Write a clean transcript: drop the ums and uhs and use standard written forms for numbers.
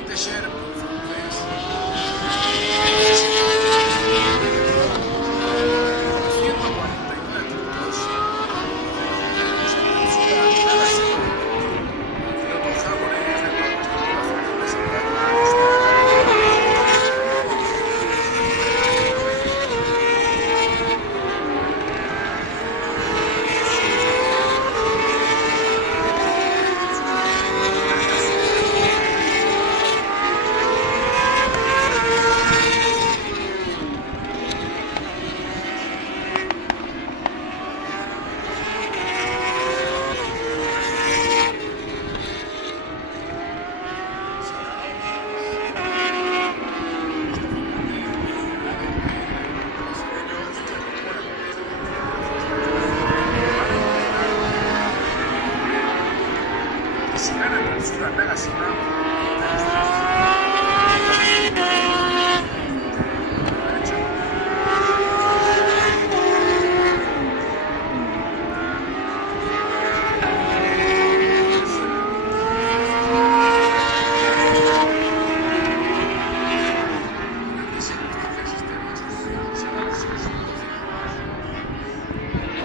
Anteayer, ¿ves? 149 puntos. Cada semana. El piloto japonés del Power si gana el Super Mega Sima,